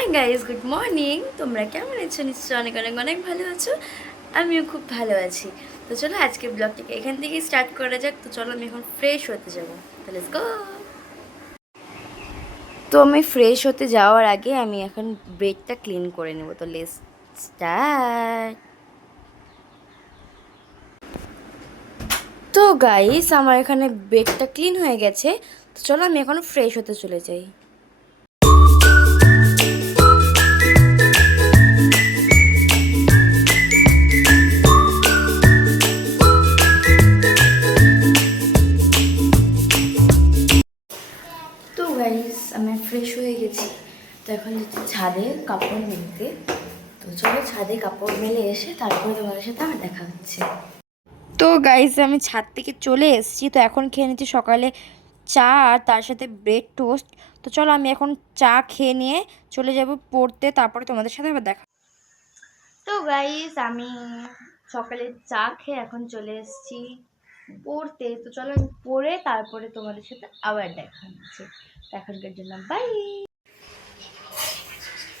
Hi guys, good morning. তোমরা কেমন আছো? নিশ্চয়ই অনেক অনেক অনেক ভালো আছো। আমিও খুব ভালো আছি। তো চলো আজকে ব্লগটিকে এখান থেকেই স্টার্ট করা যাক। তো চলো আমি এখন ফ্রেশ হতে যাবো। তো লেটস গো। তো আমি ফ্রেশ হতে যাওয়ার আগে আমি এখন বেডটা ক্লিন করে নেব। তো লেটস স্টার্ট। তো গাইস, আমার এখানে বেডটা ক্লিন হয়ে গেছে। তো চলো আমি এখন ফ্রেশ হতে চলে যাই। তো গাইস, আমি ফ্রেশ হয়ে গেছি। তো এখন যাচ্ছি ছাদে কাপড় মেলতে। তো চলো ছাদে কাপড় মেলে এসে তারপরে তোমাদের সাথে আমার দেখা হচ্ছে। তো গাইস, আমি ছাদ থেকে চলে এসেছি। তো এখন খেয়ে নিচ্ছি সকালে চা আর তার সাথে ব্রেড টোস্ট। তো চলো আমি এখন চা খেয়ে নিয়ে চলে যাব পড়তে, তারপরে তোমাদের সাথে আবার দেখা। তো গাইস, আমি সকালে চা খেয়ে এখন চলে এসেছি পড়তে। তো চলো আমি পড়ে তারপরে তোমাদের সাথে আবার দেখা হচ্ছে। এখনকার জন্য বাই।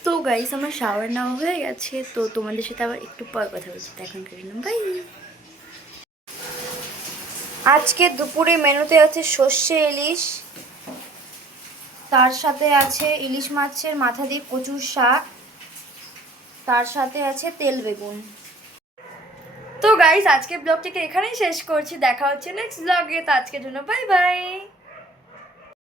তো গাইস, আমার শাওয়ার নেওয়া হয়ে গেছে। তো তোমাদের সাথে আবার একটু পর কথা বলছি। এখনকার জন্য বাই। আজকে দুপুরে মেনুতে আছে সর্ষে ইলিশ, তার সাথে আছে ইলিশ মাছের মাথা দিয়ে কচুর শাক, তার সাথে আছে তেল বেগুন। তো গাইস, আজকের ব্লগটিকে এখানেই শেষ করছি। দেখা হচ্ছে নেক্সট ব্লগে। তো আজকের জন্য বাই বাই।